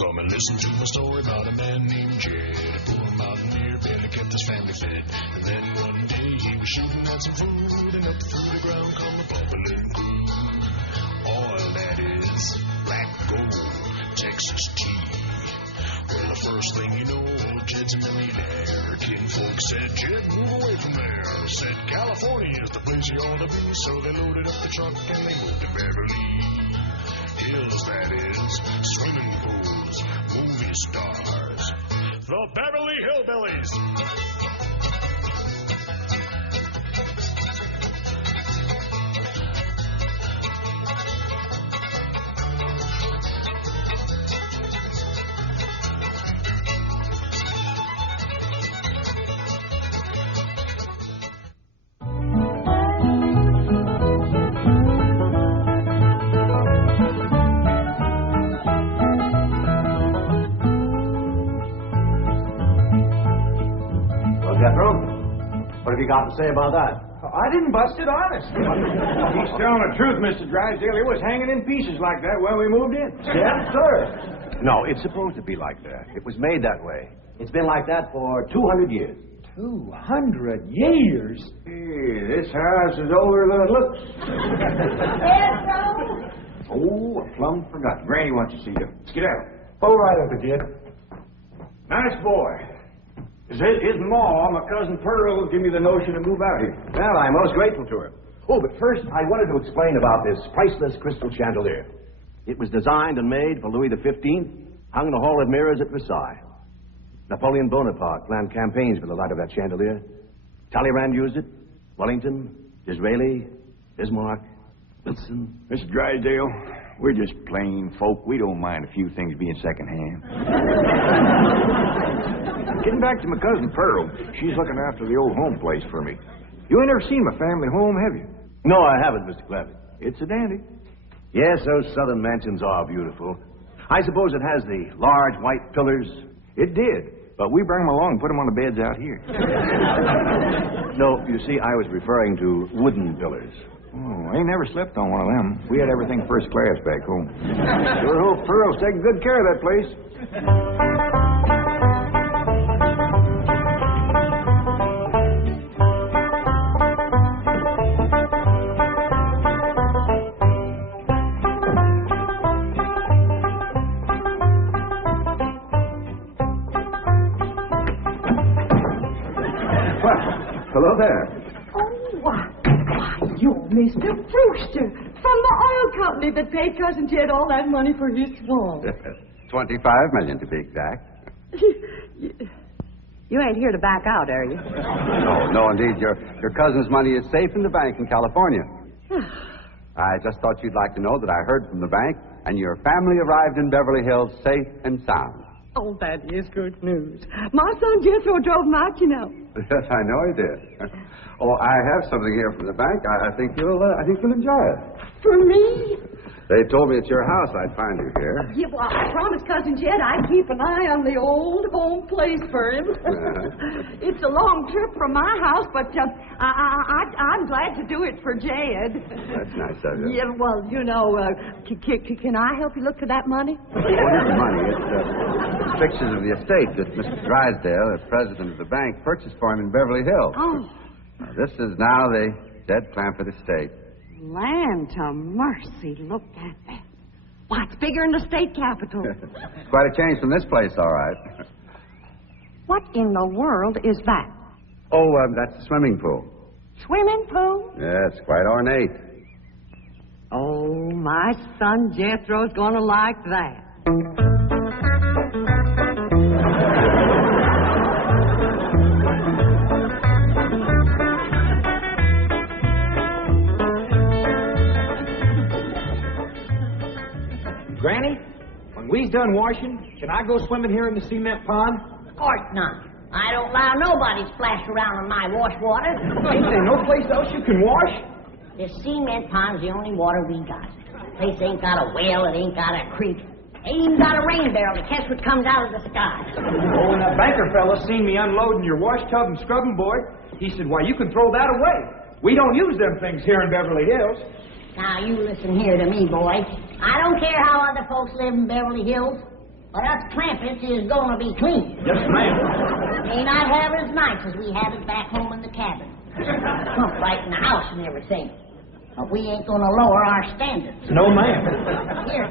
Come and listen to my story about a man named Jed. A poor mountaineer barely kept his family fed. And then one day he was shooting at some food, and up through the ground come a bubbling crude. Oil, that is, black gold, Texas tea. Well, the first thing you know, old Jed's a millionaire. Kinfolk said, Jed, move away from there. Said, California is the place you ought to be. So they loaded up the truck and they moved to Beverly Hills, that is, swimming pools, movie stars, the Beverly Hillbillies. What have you got to say about that? I didn't bust it, honest. He's telling the truth, Mr. Drysdale. It was hanging in pieces like that when we moved in. Yes, sir. No, it's supposed to be like that. It was made that way. It's been like that for 200 years. 200 years? Hey, this house is older than it looks. Oh, I plumb forgot. Granny wants to see you. Let's get out. Oh, right over, kid. Nice boy. His ma, my cousin Pearl, give me the notion to move out here. Well, I'm most grateful to her. Oh, but first, I wanted to explain about this priceless crystal chandelier. It was designed and made for Louis XV, hung in the Hall of Mirrors at Versailles. Napoleon Bonaparte planned campaigns with the light of that chandelier. Talleyrand used it. Wellington, Disraeli, Bismarck, Wilson. Mr. Drysdale, we're just plain folk. We don't mind a few things being secondhand. Getting back to my cousin Pearl, she's looking after the old home place for me. You ain't never seen my family home, have you? No, I haven't, Mr. Clampett. It's a dandy. Yes, those southern mansions are beautiful. I suppose it has the large white pillars. It did, but we bring them along and put them on the beds out here. No, you see, I was referring to wooden pillars. Oh, I ain't never slept on one of them. We had everything first class back home. Sure hope Pearl's taking good care of that place. Hello there. Oh, why, you're Mr. Brewster from the oil company that paid Cousin Jed all that money for his swamp. $25 million to be exact. You ain't here to back out, are you? No, indeed. Your cousin's money is safe in the bank in California. I just thought you'd like to know that I heard from the bank, and your family arrived in Beverly Hills safe and sound. Oh, that is good news. My son Jethro drove him out, you know. Yes, I know he did. Oh, I have something here from the bank. I think you'll enjoy it. For me? They told me it's your house I'd find you here. Yeah, well, I promised Cousin Jed I'd keep an eye on the old home place for him. It's a long trip from my house, but I'm glad to do it for Jed. That's nice of you. Yeah, well, you know, can I help you look for that money? Oh, not the money. It's pictures of the estate that Mr. Drysdale, as president of the bank, purchased for him in Beverly Hills. Oh. Now, this is now the Jed Clampett estate. Land to mercy, look at that. Why, it's bigger than the state capitol. It's quite a change from this place, all right. What in the world is that? Oh, that's the swimming pool. Swimming pool? Yes, quite ornate. Oh, my son Jethro's going to like that. Granny, when we's done washing, can I go swimming here in the cement pond? Of course not. I don't allow nobody to splash around in my wash water. Ain't there no place else you can wash? This cement pond's the only water we got. Place ain't got a well, it ain't got a creek. Ain't even got a rain barrel to catch what comes out of the sky. Oh, and that banker fella seen me unloading your wash tub and scrubbing board. He said, why, you can throw that away. We don't use them things here in Beverly Hills. Now, you listen here to me, boy. I don't care how other folks live in Beverly Hills. But us clampets is going to be clean. Yes, ma'am. May not have as nice as we had it back home in the cabin. Pump right in the house and everything. But we ain't going to lower our standards. No, ma'am. Here,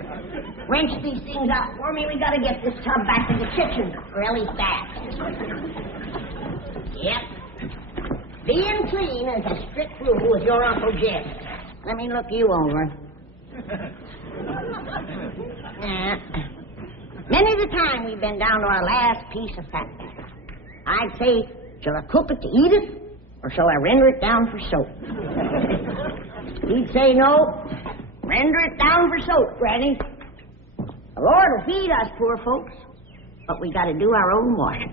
wrench these things out for me. We got to get this tub back to the kitchen for Ellie's bath. Yep. Being clean is a strict rule with your Uncle Jed. Let me look you over. Many's the time we've been down to our last piece of fat. I'd say, shall I cook it to eat it, or shall I render it down for soap? He'd say no. Render it down for soap, Granny. The Lord will feed us poor folks, but we got to do our own washing.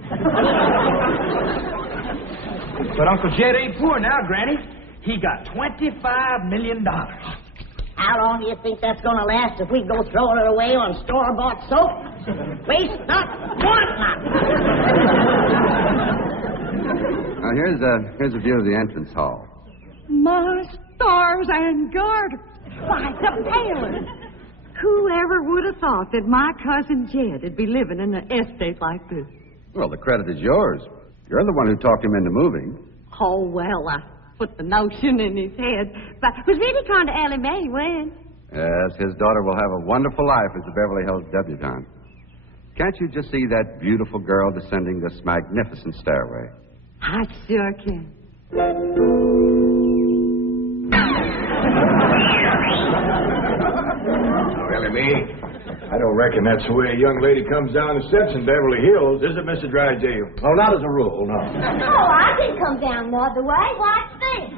But Uncle Jed ain't poor now, Granny. He got $25 million. How long do you think that's going to last if we go throwing it away on store-bought soap? Waste not, want not. Now, here's a view of the entrance hall. My stars and garters. Why, the palest. Whoever would have thought that my cousin Jed would be living in an estate like this? Well, the credit is yours. You're the one who talked him into moving. Oh, well, I put the notion in his head. But it was really kind of Ellie Mae when. Yes, his daughter will have a wonderful life as a Beverly Hills debutante. Can't you just see that beautiful girl descending this magnificent stairway? I sure can. Elly Mae, I don't reckon that's the way a young lady comes down the steps in Beverly Hills, is it, Mr. Drysdale? Oh, not as a rule, no. Oh, I can come down the other way. Watch this.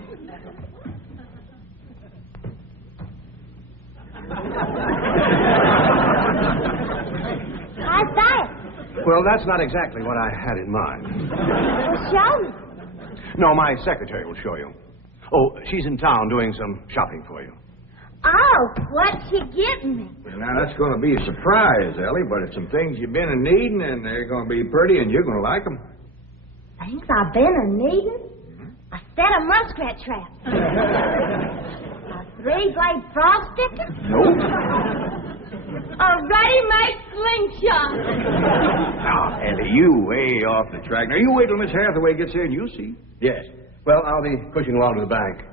How's that? Well, that's not exactly what I had in mind. Well, show me. No, my secretary will show you. Oh, she's in town doing some shopping for you. Oh, what's she getting me? Now, that's going to be a surprise, Ellie, but it's some things you've been a-needing, and they're going to be pretty, and you're going to like them. Things I've been a-needing? A set of muskrat traps. A three-blade frost sticker? Nope. A ready-made slingshot. Now, Ellie, you way off the track. Now, you wait till Miss Hathaway gets here, and you'll see. Yes. Well, I'll be pushing along to the bank.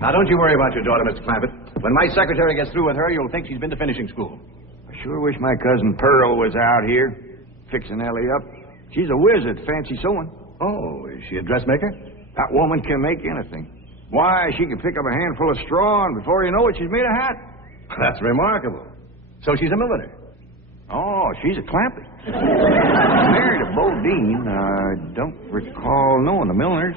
Now, don't you worry about your daughter, Mr. Clampett. When my secretary gets through with her, you'll think she's been to finishing school. I sure wish my cousin Pearl was out here, fixing Ellie up. She's a whiz at fancy sewing. Oh, is she a dressmaker? That woman can make anything. Why, she can pick up a handful of straw, and before you know it, she's made a hat. That's remarkable. So she's a milliner. Oh, she's a clampett. Married a Bodine. I don't recall knowing the milliners.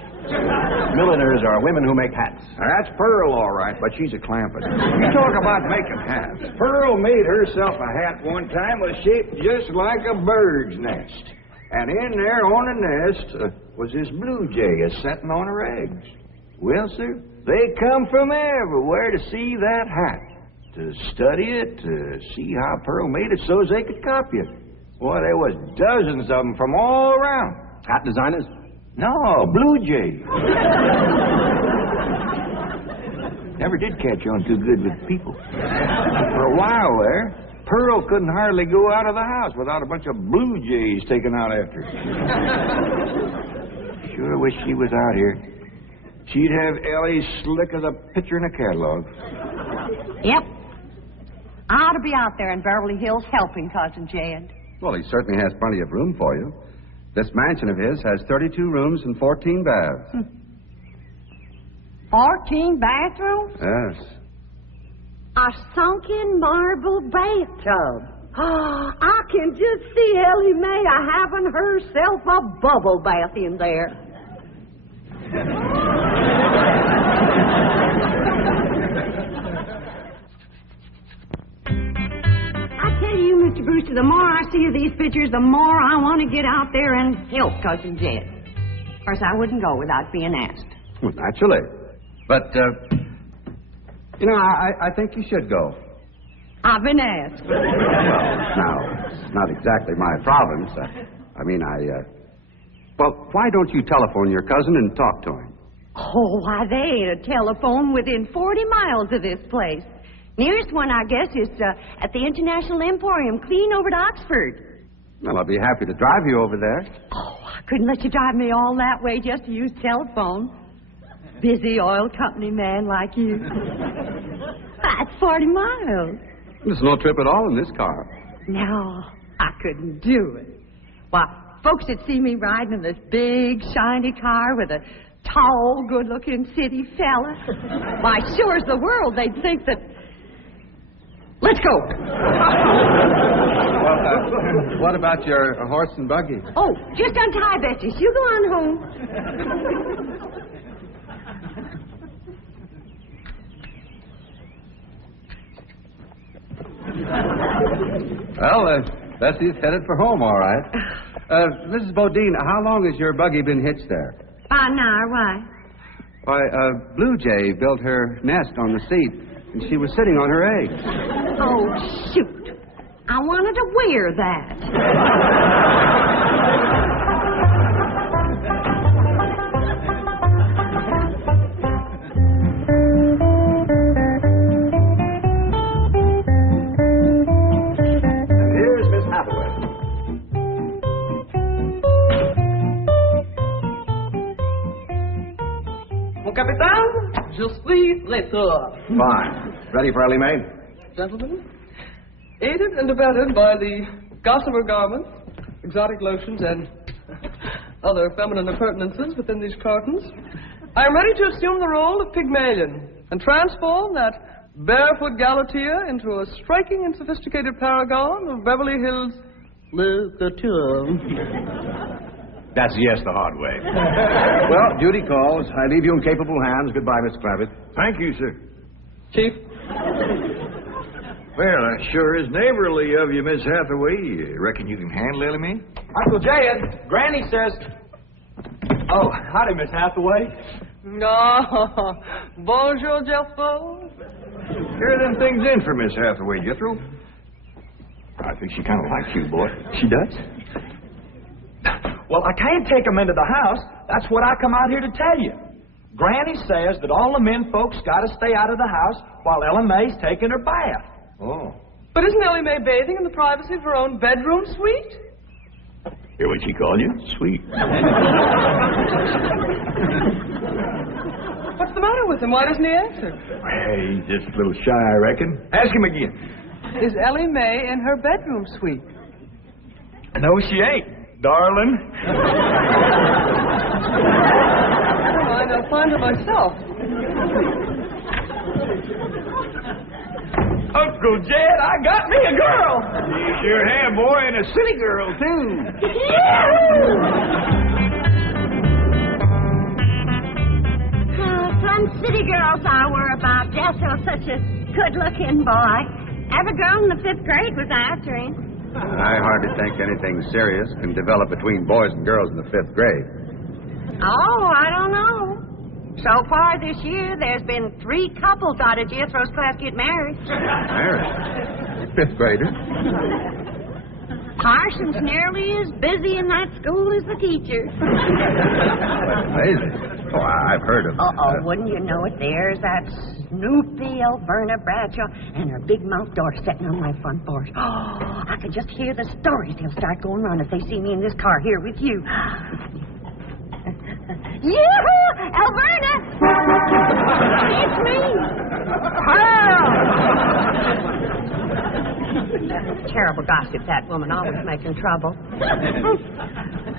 Milliners are women who make hats. Now, that's Pearl, all right, but she's a clampett. You talk about making hats. Pearl made herself a hat one time that was shaped just like a bird's nest. And in there on the nest was this blue jay a-setting on her eggs. Well, sir, they come from everywhere to see that hat, to study it, to see how Pearl made it so as they could copy it. Boy, there was dozens of them from all around. Hat designers? No, blue jay. Never did catch on too good with people. For a while there, Pearl couldn't hardly go out of the house without a bunch of blue jays taken out after her. Sure wish she was out here. She'd have Ellie slick as a picture in a catalog. Yep. I ought to be out there in Beverly Hills helping Cousin Jed. Well, he certainly has plenty of room for you. This mansion of his has 32 rooms and 14 baths. 14 bathrooms? Yes. A sunken marble bathtub. Oh, I can just see Ellie Mae having herself a bubble bath in there. I tell you, Mr. Brewster, the more I see of these pictures, the more I want to get out there and help Cousin Jed. Of course, I wouldn't go without being asked. Well, naturally. But, you know, I think you should go. I've been asked. Now, it's not exactly my province. Well, why don't you telephone your cousin and talk to him? Oh, why, there ain't a telephone within 40 miles of this place. Nearest one, I guess, is at the International Emporium, clean over to Oxford. Well, I'll be happy to drive you over there. Oh, I couldn't let you drive me all that way just to use telephone. Busy oil company man like you. That's 40 miles. There's no trip at all in this car. No, I couldn't do it. Why, folks would see me riding in this big, shiny car with a tall, good-looking city fella. Why, sure as the world, they'd think that... Let's go. Well, what about your horse and buggy? Oh, just untie Betsy. You go on home. Well, Bessie's headed for home, all right. Mrs. Bodine, how long has your buggy been hitched there? About an hour. Why? Why, Blue Jay built her nest on the seat, and she was sitting on her eggs. Oh, shoot. I wanted to wear that. Here's Miss Hathaway. Mon capitaine, je suis traiteur. Fine. Ready for Ellie Mae? Gentlemen, aided and abetted by the gossamer garments, exotic lotions, and other feminine appurtenances within these cartons, I am ready to assume the role of Pygmalion and transform that barefoot galatea into a striking and sophisticated paragon of Beverly Hills literature. That's yes the hard way. Well, duty calls. I leave you in capable hands. Goodbye, Miss Clampett. Thank you, sir. Chief, Well, that sure is neighborly of you, Miss Hathaway. You reckon you can handle Ellie Mae? Uncle Jed, Granny says... Oh, howdy, Miss Hathaway. oh, bonjour, Jethro. Here are them things in for Miss Hathaway, Jethro. I think she kind of likes you, boy. She does? Well, I can't take them into the house. That's what I come out here to tell you. Granny says that all the men folks got to stay out of the house while Ella Mae's taking her bath. Oh. But isn't Ellie Mae bathing in the privacy of her own bedroom suite? Hear what she called you? Sweet. What's the matter with him? Why doesn't he answer? Well, he's just a little shy, I reckon. Ask him again. Is Ellie Mae in her bedroom suite? No, she ain't, darling. Never mind, I'll find her myself. Uncle Jed, I got me a girl. You sure have, boy, and a city girl, too. Some city girls I were about. Jesso's such a good-looking boy. Every girl in the 5th grade was after him. I hardly think anything serious can develop between boys and girls in the 5th grade. Oh, I don't know. So far this year, there's been 3 couples out of Jethro's class get married. Married? 5th grader? Parson's nearly as busy in that school as the teacher. Amazing. Oh, I've heard of Wouldn't you know it? There's that Snoopy Alberta Bradshaw and her big mouth door sitting on my front porch. Oh, I could just hear the stories they'll start going on if they see me in this car here with you. Yoo-hoo! Alberta! It's me! Terrible gossip, that woman, always making trouble.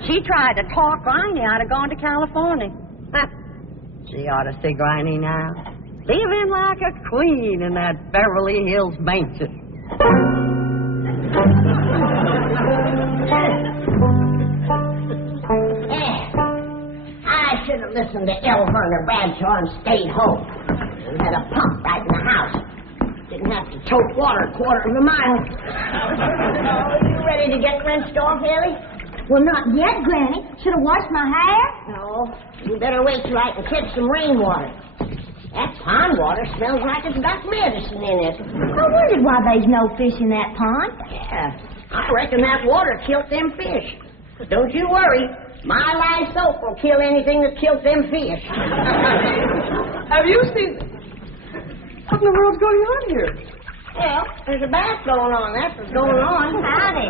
She tried to talk Granny out of going to California. She ought to see Granny now. Living like a queen in that Beverly Hills mansion. I should have listened to Elverner Bradshaw and stayed home. We had a pump right in the house. Didn't have to tote water a quarter of a mile. Are you ready to get rinsed off, Ellie? Well, not yet, Granny. Should have washed my hair. No. You better wait till I can catch some rainwater. That pond water smells like it's got medicine in it. I wondered why there's no fish in that pond. Yeah. I reckon that water killed them fish. But don't you worry. My lye soap will kill anything that kills them fish. Have you seen... What in the world's going on here? Well, there's a bath going on. That's what's going on. Howdy.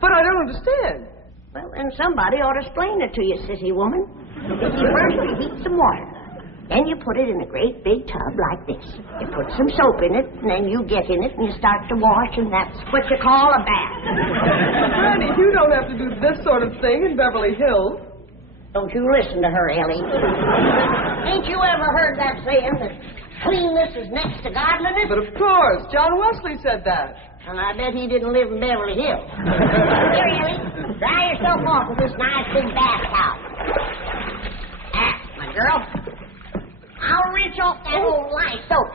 But I don't understand. Well, then somebody ought to explain it to you, sissy woman. First, you heat some water. Then you put it in a great big tub like this. You put some soap in it, and then you get in it, and you start to wash, and that's what you call a bath. Granny, you don't have to do this sort of thing in Beverly Hills. Don't you listen to her, Ellie. Ain't you ever heard that saying that cleanness is next to godliness? But of course, John Wesley said that. And I bet he didn't live in Beverly Hills. Here, Ellie, dry yourself off with this nice big bath towel. My girl. I'll rinse off that old lye soap.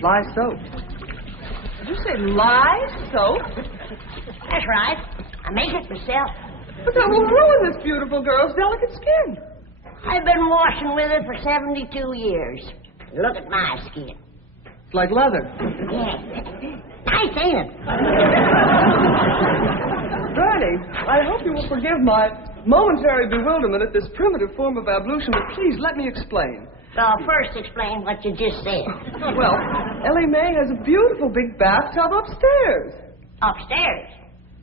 Lye soap? Did you say lye soap? That's right. I make it myself. But that will ruin this beautiful girl's delicate skin. I've been washing with it for 72 years. Look at my skin. It's like leather. Yeah. Nice, ain't it? Granny, I hope you will forgive my momentary bewilderment at this primitive form of ablution, but please let me explain. Well, first explain what you just said. Well, Ellie Mae has a beautiful big bathtub upstairs. Upstairs?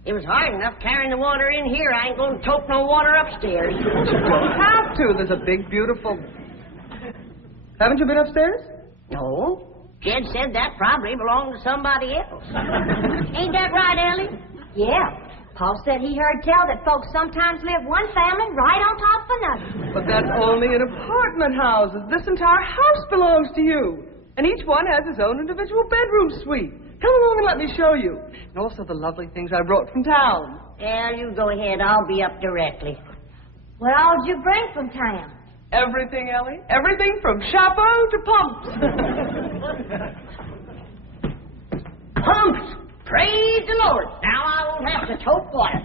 It was hard enough carrying the water in here. I ain't going to tote no water upstairs. You don't have to. There's a big, beautiful... Haven't you been upstairs? No. Jed said that probably belonged to somebody else. Ain't that right, Ellie? Yeah. Paul said he heard tell that folks sometimes live one family right on top of another. But that's only in apartment houses. This entire house belongs to you. And each one has its own individual bedroom suite. Come along and let me show you. And also the lovely things I brought from town. Yeah, you go ahead. I'll be up directly. What all did you bring from town? Everything, Ellie. Everything from chapeau to pumps. Pumps! Praise the Lord. Now I won't have to tote water.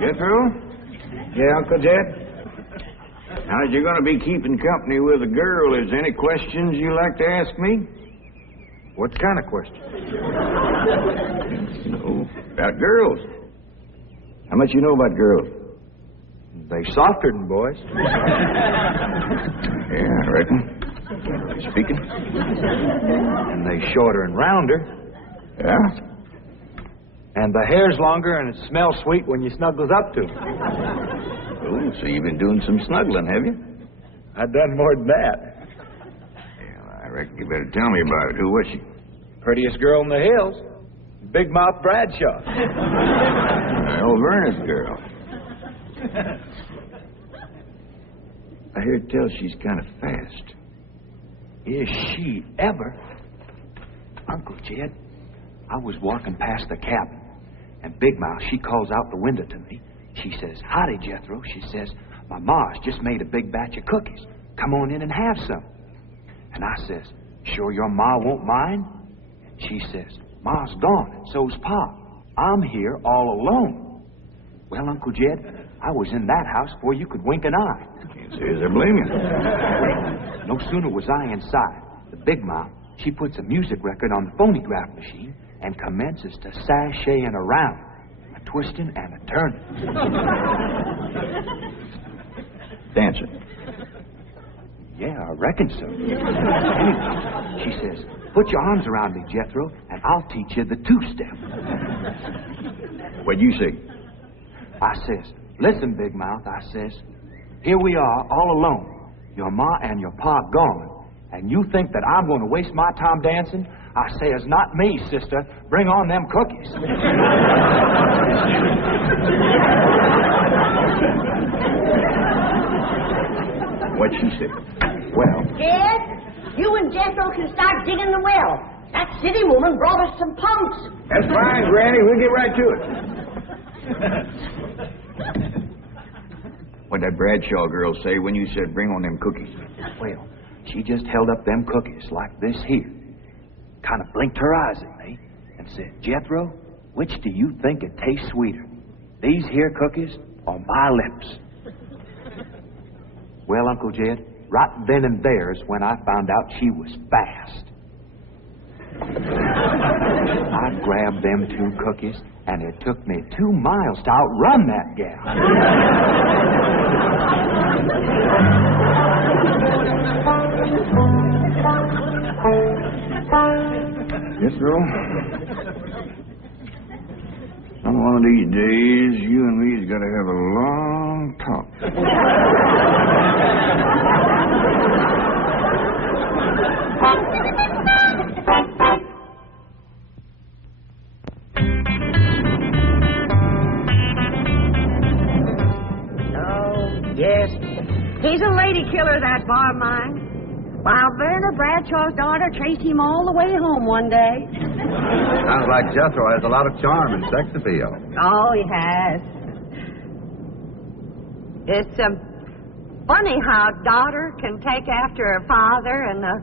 Jethro? Yeah, Uncle Jed? Now, as you're going to be keeping company with a girl, is there any questions you like to ask me? What kind of questions? No, about girls. How much you know about girls? They softer than boys. Yeah, I reckon. Speaking. And they shorter and rounder. Yeah? And the hair's longer and it smells sweet when you snuggles up to 'em. Oh, so you've been doing some snuggling, have you? I've done more than that. Well, I reckon you better tell me about it. Who was she? Prettiest girl in the hills. Big Mouth Bradshaw. Well, Verna's girl. I hear tell she's kind of fast. Is she ever? Uncle Jed, I was walking past the cabin, and Big Mouth, she calls out the window to me. She says, "Howdy, Jethro." She says, "My ma's just made a big batch of cookies. Come on in and have some." And I says, "Sure your ma won't mind?" And she says, "Ma's gone, and so's Pa. I'm here all alone." Well, Uncle Jed, I was in that house before you could wink an eye. Can't say as I blame you. No sooner was I inside, the Big Mouth, she puts a music record on the phonograph machine and commences to sashaying around, a twisting and a turning. Dancing. Yeah, I reckon so. Anyway, she says, "Put your arms around me, Jethro, and I'll teach you the two-step." What'd you say? I says, "Listen, Big Mouth," I says, "here we are all alone. Your ma and your pa gone. And you think that I'm going to waste my time dancing? I say, it's not me, sister. Bring on them cookies." What'd she say? Well, Jed, you and Jethro can start digging the well. That city woman brought us some pumps. That's fine, Granny. We'll get right to it. What'd that Bradshaw girl say when you said bring on them cookies? well, she just held up them cookies like this here. Kind of blinked her eyes at me and said, "Jethro, which do you think it tastes sweeter? These here cookies or my lips?" Well, Uncle Jed, right then and there's when I found out she was fast. I grabbed them 2 cookies, and it took me 2 miles to outrun that gal. Jethro, on one of these days, you and me's got to have a long talk. Yes. He's a lady killer, that bar mine. While Werner Bradshaw's daughter traced him all the way home one day. Sounds like Jethro has a lot of charm and sex appeal. Oh, he has. It's funny how a daughter can take after her father and a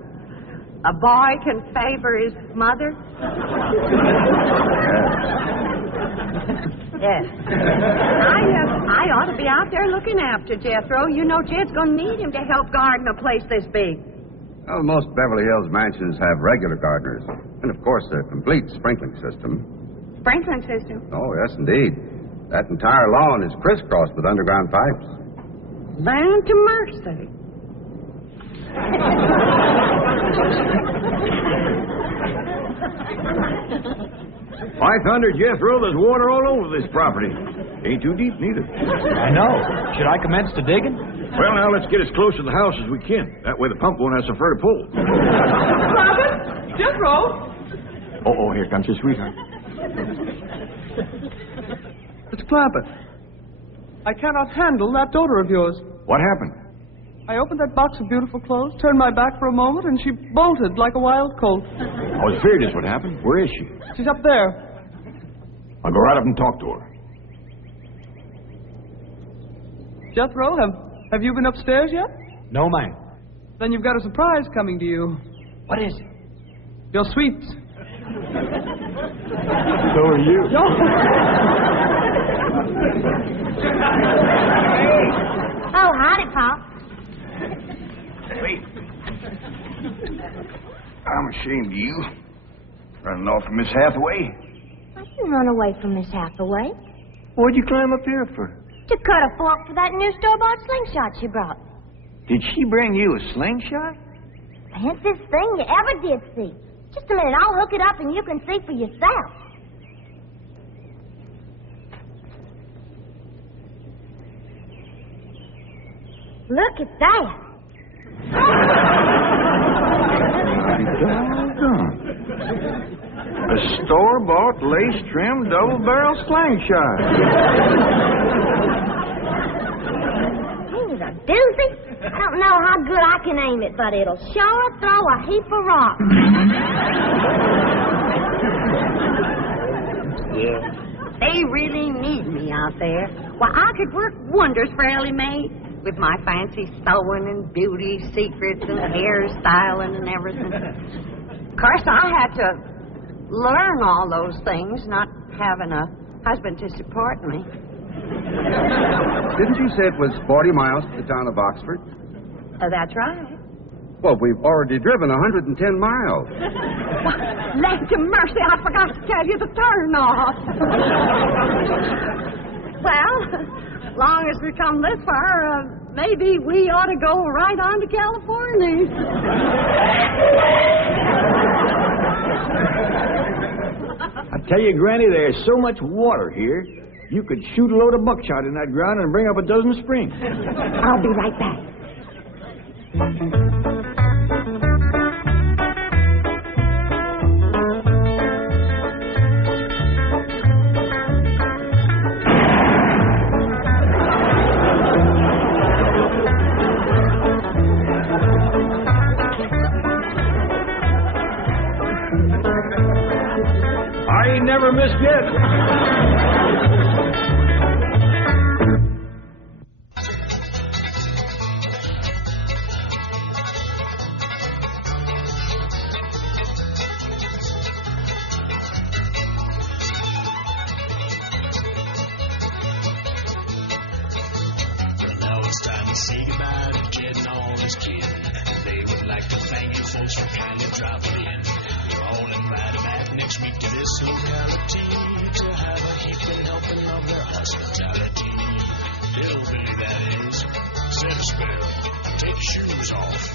boy can favor his mother. Yes. I ought to be out there looking after Jethro. You know Jed's going to need him to help garden a place this big. Well, most Beverly Hills mansions have regular gardeners. And, of course, a complete sprinkling system. Sprinkling system? Oh, yes, indeed. That entire lawn is crisscrossed with underground pipes. Land to mercy. By thunder, Jethro, there's water all over this property. Ain't too deep, neither. I know. Should I commence the digging? Well, now, let's get as close to the house as we can. That way the pump won't have so far to pull. Clampett? Jethro? Oh, here comes your sweetheart. It's Clampett. I cannot handle that daughter of yours. What happened? I opened that box of beautiful clothes, turned my back for a moment, and she bolted like a wild colt. I was afraid that's what happened. Where is she? She's up there. I'll go right up and talk to her. Jethro, have you been upstairs yet? No, ma'am. Then you've got a surprise coming to you. What is it? Your sweets. So are you. Oh, howdy, Pop. Wait. I'm ashamed of you. Running off from Miss Hathaway. I didn't run away from Miss Hathaway. What'd you climb up here for? To cut a fork for that new store-bought slingshot she brought. Did she bring you a slingshot? The handsomest thing you ever did see. Just a minute, I'll hook it up and you can see for yourself. Look at that. Doggone. A store-bought, lace-trimmed, double-barrel slingshot. Ain't it a doozy? I don't know how good I can aim it, but it'll sure throw a heap of rocks. Yeah. They really need me out there. Why, I could work wonders for Ellie Mae with my fancy sewing and beauty secrets and hairstyling and everything. Of course, I had to learn all those things, not having a husband to support me. Didn't you say it was 40 miles to the town of Oxford? That's right. Well, we've already driven 110 miles. Land to mercy, I forgot to tell you the turn off. Well, long as we come this far, maybe we ought to go right on to California. I tell you, Granny, there's so much water here, you could shoot a load of buckshot in that ground and bring up a dozen springs. I'll be right back. I ain't never missed yet. Now it's time to say goodbye to Jed and all his kin. They would like to thank you folks for kindly dropping in. You're all in shoes off.